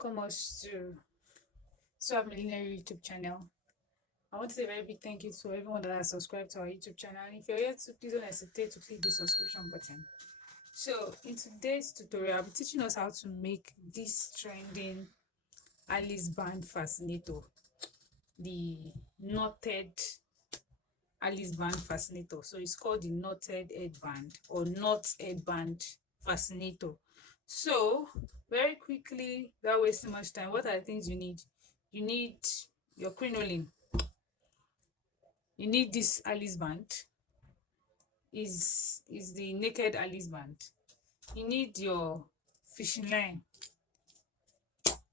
welcome us to Swap Millinery YouTube channel. I want to say a very big thank you to everyone that has subscribed to our YouTube channel. And if you're yet to, please don't hesitate to click the subscription button. So, in today's tutorial, I'll be teaching us how to make this trending Alice band fascinator, the knotted Alice band fascinator. So, it's called the knotted headband or knot headband fascinator. So, very quickly, without wasting much time, what are the things you need? You need your crinoline. You need this Alice band. Is the naked Alice band. You need your fishing line,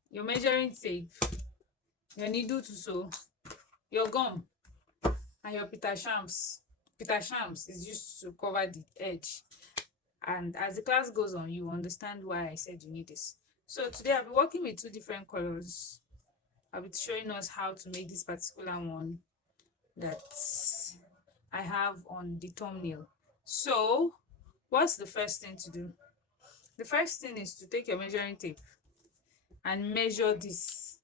your measuring tape, your needle to sew, your gum, and your Peter Shams. Peter Shams is used to cover the edge. And as the class goes on, you understand why I said you need this. So today I'll be working with two different colors. I'll be showing us how to make this particular one that I have on the thumbnail. So what's the first thing to do? The first thing is to take your measuring tape and measure this.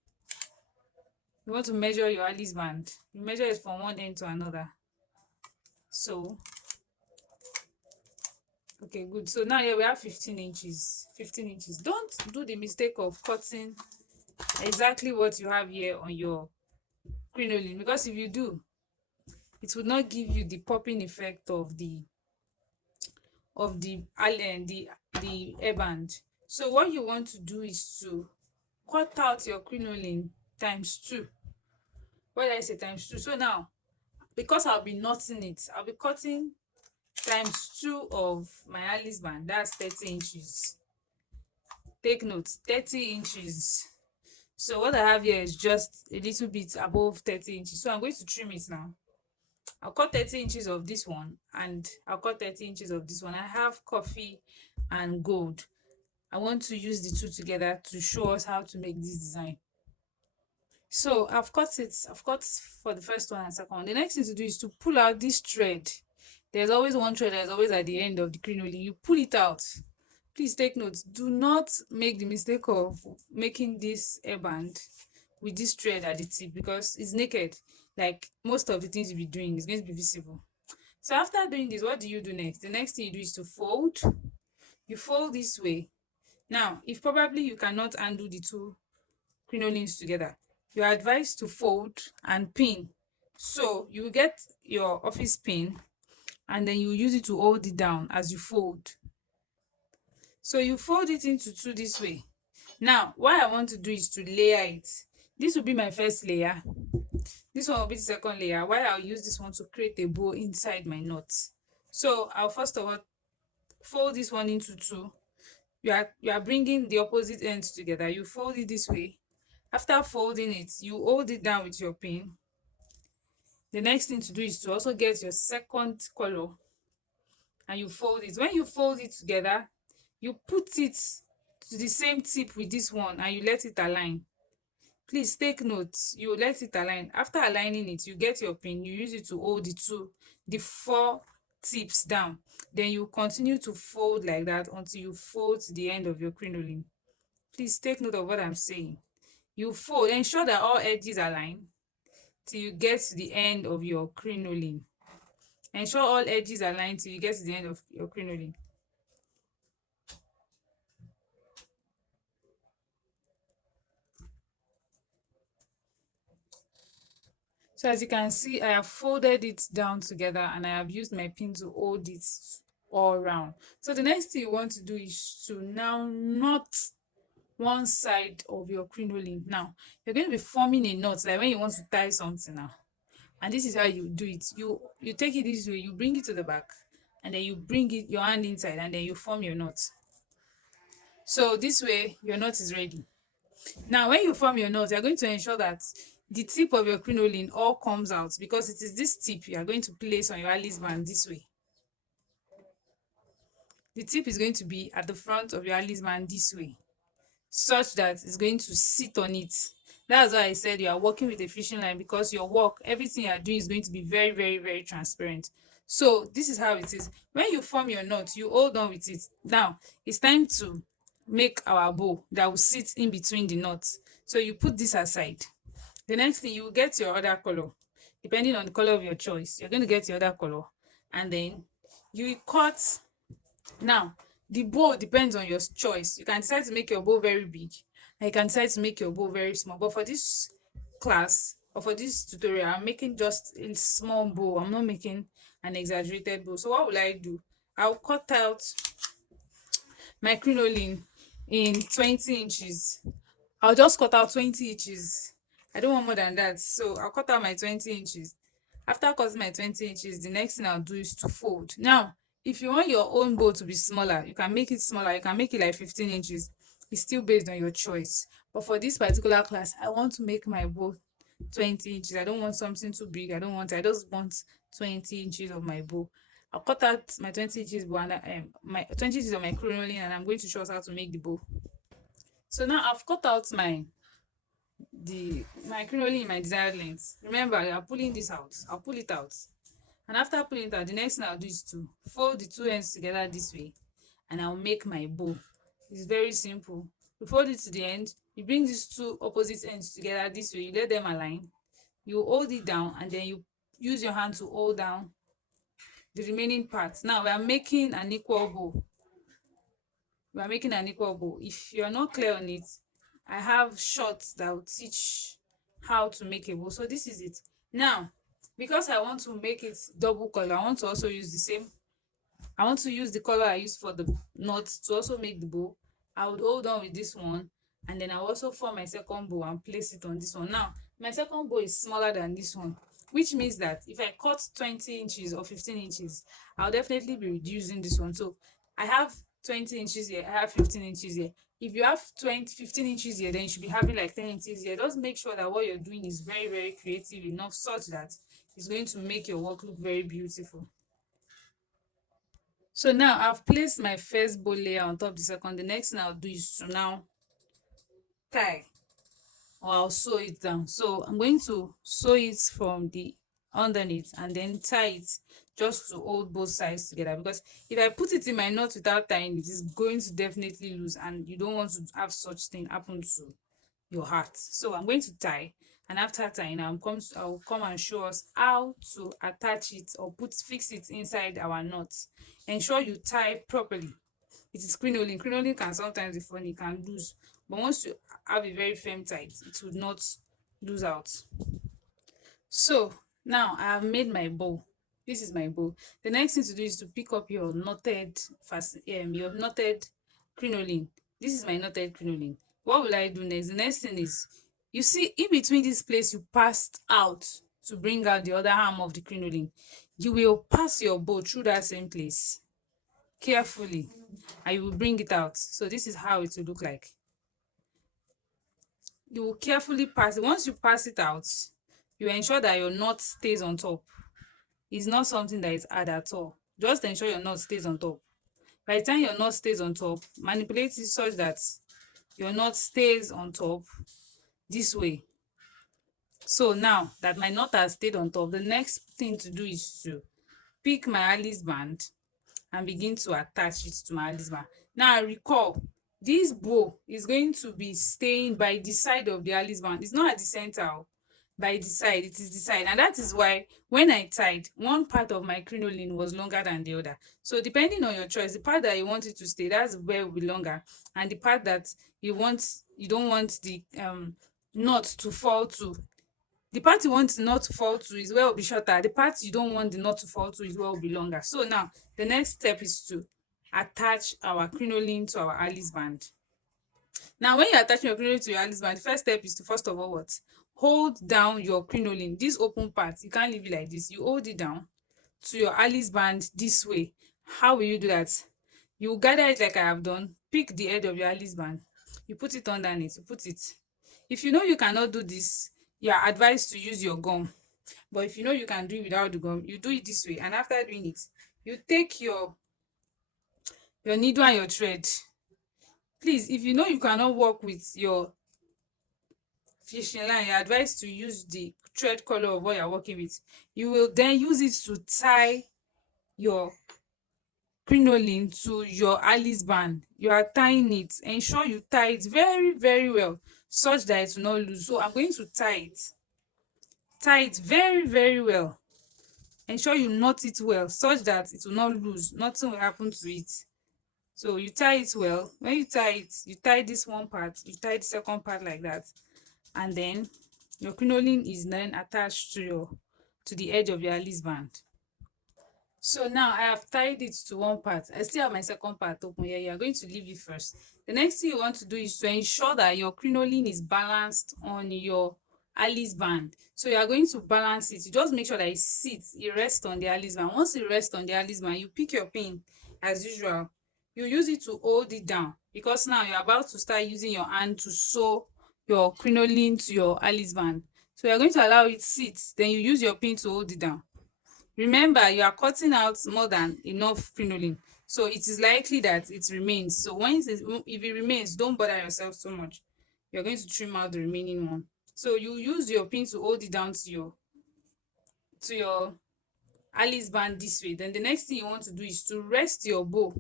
You want to measure your Alice band. You measure it from one end to another. So okay, good. So now here we have 15 inches. 15 inches. Don't do the mistake of cutting exactly what you have here on your crinoline, because if you do, it will not give you the popping effect of the hairband. So what you want to do is to cut out your crinoline times 2. What did I say? Times 2. So now, because I'll be knotting it, I'll be cutting times 2 of my Alice band. That's 30 inches. Take note, 30 inches. So what I have here is just a little bit above 30 inches. So I'm going to trim it now. I'll cut 30 inches of this one and I'll cut 30 inches of this one. I have coffee and gold. I want to use the two together to show us how to make this design. So I've cut it. I've cut for the first one and second one. The next thing to do is to pull out this thread. There's always one thread that's always at the end of the crinoline. You pull it out. Please take note. Do not make the mistake of making this hairband with this thread at the tip, because it's naked. Like most of the things you'll be doing is going to be visible. So after doing this, what do you do next? The next thing you do is to fold. You fold this way. Now, if probably you cannot undo the two crinolines together, you are advised to fold and pin. So you will get your office pin and then you use it to hold it down as you fold. So you fold it into two this way. Now, what I want to do is to layer it. This will be my first layer. This one will be the second layer, while I'll use this one to create a bow inside my knot. So I'll first of all fold this one into two. You are bringing the opposite ends together. You fold it this way. After folding it, you hold it down with your pin. The next thing to do is to also get your second color and you fold it. When you fold it together, you put it to the same tip with this one and you let it align. Please take note, you let it align. After aligning it, you get your pin, you use it to hold the 4 tips down. Then you continue to fold like that until you fold to the end of your crinoline. Please take note of what I'm saying. You fold, ensure that all edges align till you get to the end of your crinoline. Ensure all edges align till you get to the end of your crinoline. So as you can see, I have folded it down together and I have used my pin to hold it all around. So the next thing you want to do is to now knot one side of your crinoline. Now, you're going to be forming a knot like when you want to tie something now. And this is how you do it. You take it this way, you bring it to the back, and then you bring your hand inside, and then you form your knot. So this way, your knot is ready. Now, when you form your knot, you're going to ensure that the tip of your crinoline all comes out, because it is this tip you are going to place on your Alice band this way. The tip is going to be at the front of your Alice band this way, such that it's going to sit on it. That's why I said you are working with a fishing line, because your work, everything you are doing is going to be very, very, very transparent. So this is how it is. When you form your knot, you hold on with it. Now, it's time to make our bow that will sit in between the knots. So you put this aside. The next thing, you will get your other color. Depending on the color of your choice, you're going to get your other color. And then you will cut. Now, the bow depends on your choice. You can decide to make your bow very big, and you can decide to make your bow very small. But for this class, or for this tutorial, I'm making just a small bow. I'm not making an exaggerated bow. So what will I do? I'll cut out my crinoline in 20 inches. I'll just cut out 20 inches. I don't want more than that. So I'll cut out my 20 inches. After cutting my 20 inches, the next thing I'll do is to fold. Now, if you want your own bow to be smaller, you can make it smaller. You can make it like 15 inches. It's still based on your choice. But for this particular class, I want to make my bow 20 inches. I don't want something too big. I just want 20 inches of my bow. I'll cut out my 20 inches bow and my 20 inches of my crinoline, and I'm going to show us how to make the bow. So now I've cut out my crinoline in my desired length. Remember, I'm pulling this out. I'll pull it out. And after pulling it out, the next thing I'll do is to fold the two ends together this way, and I'll make my bow. It's very simple. You fold it to the end, you bring these two opposite ends together this way, you let them align, you hold it down, and then you use your hand to hold down the remaining parts. Now we are making an equal bow. If you're not clear on it, I have shorts that will teach how to make a bow. So this is it. Now, because I want to make it double color, I want to also use the same. I want to use the color I used for the knots to also make the bow. I would hold on with this one, and then I'll also form my second bow and place it on this one. Now, my second bow is smaller than this one, which means that if I cut 20 inches or 15 inches, I'll definitely be reducing this one. So I have 20 inches here, I have 15 inches here. If you have 15 inches here, then you should be having like 10 inches here. Just make sure that what you're doing is very, very creative enough such that it's going to make your work look very beautiful. So now I've placed my first bow layer on top of the second. The next thing I'll do is to now tie, or I'll sew it down. So I'm going to sew it from the underneath and then tie it just to hold both sides together, because if I put it in my knot without tying it, it's going to definitely lose, and you don't want to have such thing happen to your heart. So I'm going to tie, and after tying, I'll come and show us how to attach it or fix it inside our knot. Ensure you tie properly. It is crinoline. Crinoline can sometimes be funny, can lose, but once you have a very firm tight, it will not lose out. So now I have made my bow. This is my bow. The next thing to do is to pick up your knotted crinoline. This is my knotted crinoline. What will I do next? The next thing is, you see, in between this place you passed out to bring out the other arm of the crinoline, you will pass your bow through that same place carefully, and you will bring it out. So this is how it will look like. You will carefully pass it. Once you pass it out, you ensure that your knot stays on top. It's not something that is hard at all. Just ensure your knot stays on top. By the time your knot stays on top, manipulate it such that your knot stays on top this way. So now that my knot has stayed on top, the next thing to do is to pick my Alice band and begin to attach it to my Alice band. Now recall, this bow is going to be staying by the side of the Alice band. It's not at the center, by the side. It is the side, and that is why when I tied, one part of my crinoline was longer than the other. So depending on your choice, the part that you want it to stay, that's where it will be longer, and the part that you don't want the knot to fall to, the part you want the knot to fall to is where it will be shorter. The part you don't want the knot to fall to is where it will be longer. So now the next step is to attach our crinoline to our Alice band. Now, when you're attaching your crinoline to your Alice band, the first step is to, first of all, what? Hold down your crinoline. This open part, you can't leave it like this. You hold it down to your Alice band this way. How will you do that? You gather it like I have done. Pick the head of your Alice band. You put it underneath. You put it. If you know you cannot do this, you are advised to use your gum. But if you know you can do it without the gum, you do it this way. And after doing it, you take your needle and your thread. Please, if you know you cannot work with your fishing line, you're advised to use the thread color of what you're working with. You will then use it to tie your crinoline to your Alice band. You are tying it. Ensure you tie it very, very well such that it will not loose. So I'm going to tie it very, very well. Ensure you knot it well such that it will not loose. Nothing will happen to it. So you tie it well. When you tie it, you tie this one part, you tie the second part like that, and then your crinoline is then attached to the edge of your Alice band. So now I have tied it to one part. I still have my second part open here. You are going to leave it first. The next thing you want to do is to ensure that your crinoline is balanced on your Alice band. So you are going to balance it. You just make sure that it sits, it rests on the Alice band. Once it rests on the Alice band, you pick your pin as usual. You use it to hold it down because now you're about to start using your hand to sew your crinoline to your Alice band. So you're going to allow it sit, then you use your pin to hold it down. Remember, you are cutting out more than enough crinoline, so it is likely that it remains. So if it remains, don't bother yourself so much. You're going to trim out the remaining one. So you use your pin to hold it down to your Alice band this way. Then the next thing you want to do is to rest your bow.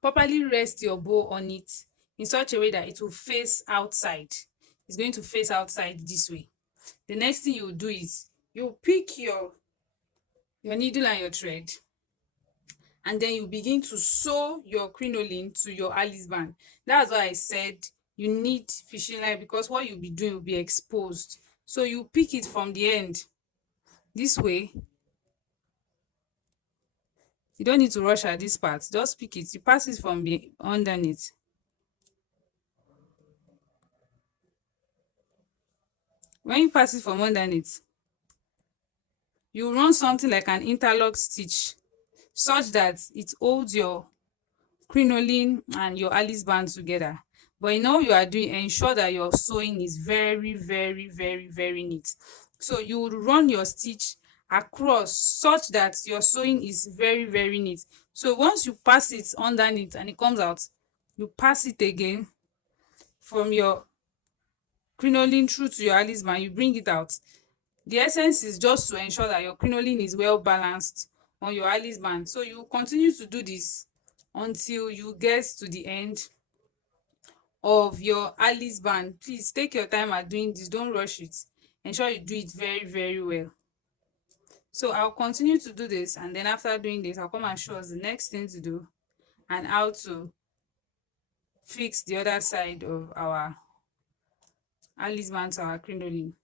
Properly rest your bow on it in such a way that it will face outside. It's going to face outside this way. The next thing you do is you pick your needle and your thread, and then you begin to sew your crinoline to your Alice band. That's why I said you need fishing line, because what you'll be doing will be exposed. So you pick it from the end this way. You don't need to rush at this part, just pick it, you pass it from underneath. When you pass it from underneath, you run something like an interlock stitch such that it holds your crinoline and your Alice band together. But in all you are doing, ensure that your sewing is very, very, very, very neat. So you would run your stitch across such that your sewing is very, very neat. So once you pass it underneath and it comes out, you pass it again from your crinoline through to your Alice band, you bring it out. The essence is just to ensure that your crinoline is well balanced on your Alice band. So you continue to do this until you get to the end of your Alice band. Please take your time at doing this, don't rush it. Ensure you do it very, very well. So I'll continue to do this, and then after doing this, I'll come and show us the next thing to do and how to fix the other side of our Alice band to our crinoline.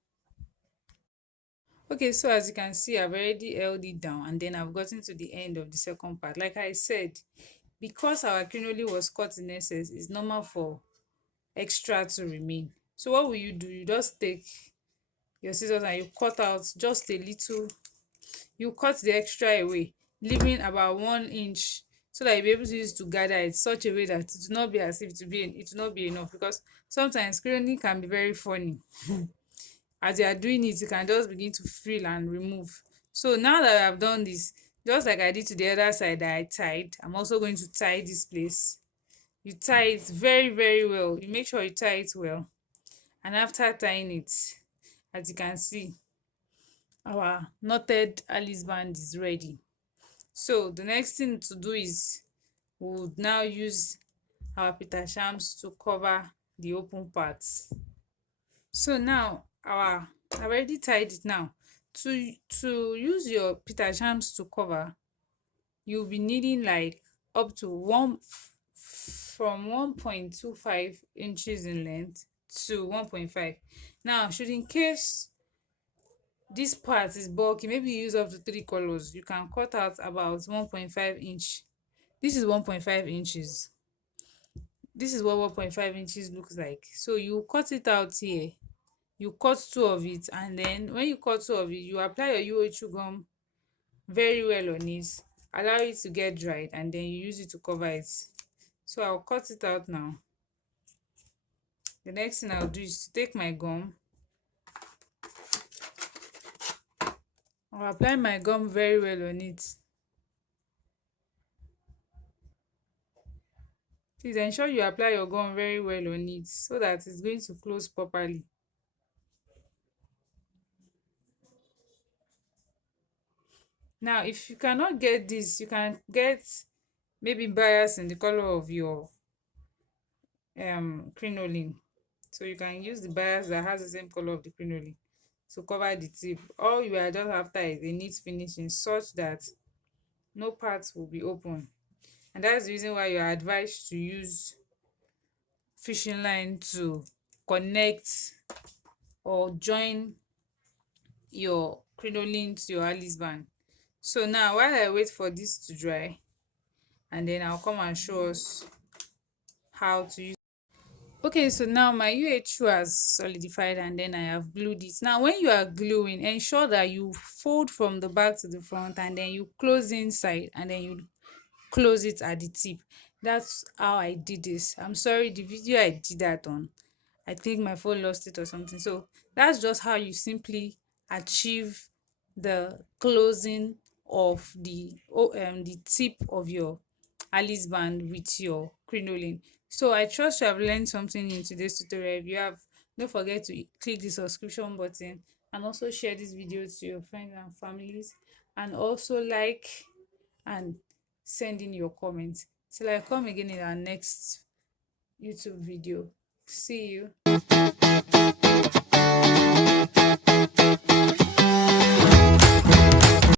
Okay, so as you can see, I've already held it down, and then I've gotten to the end of the second part. Like I said, because our crinoline was cut in excess, it's normal for extra to remain. So what will you do? You just take your scissors and you cut out just a little. You cut the extra away, leaving about 1 inch, so that you'll be able to use to gather it such a way that it will not be as if it will not be enough, because sometimes crinoline can be very funny. As you are doing it, you can just begin to frill and remove. So now that I've done this, just like I did to the other side that I tied, I'm also going to tie this place. You tie it very, very well. You make sure you tie it well, and after tying it, as you can see, our knotted Alice band is ready. So the next thing to do is we would now use our Peter shams to cover the open parts. So now I've already tied it. Now to use your Peter shams to cover, you'll be needing like up to from 1.25 inches in length to 1.5. Now, should in case this part is bulky, maybe you use up to 3 colors, you can cut out about 1.5 inch. This is 1.5 inches. This is what 1.5 inches looks like. So you cut it out here, you cut two of it, and then when you cut two of it, you apply your UH gum very well on it, allow it to get dried, and then you use it to cover it. So I'll cut it out now. The next thing I'll do is to take my gum. I'll apply my gum very well on it. Please ensure you apply your gum very well on it so that it's going to close properly. Now, if you cannot get this, you can get maybe bias in the color of your crinoline. So you can use the bias that has the same color of the crinoline to cover the tip. All you are just after is a neat finishing such that no parts will be open. And that's the reason why you are advised to use fishing line to connect or join your crinoline to your Alice band. So now while I wait for this to dry, and then I'll come and show us how to use. Okay, so now my UH2 has solidified and then I have glued it. Now when you are gluing, ensure that you fold from the back to the front and then you close inside and then you close it at the tip. That's how I did this. I'm sorry, the video I did that on, I think my phone lost it or something. So that's just how you simply achieve the closing of the tip of your Alice band with your crinoline. So I trust you have learned something in today's tutorial. If you have, don't forget to click the subscription button and also share this video to your friends and families, and also like and send in your comments. Till I come again in our next YouTube video. See you.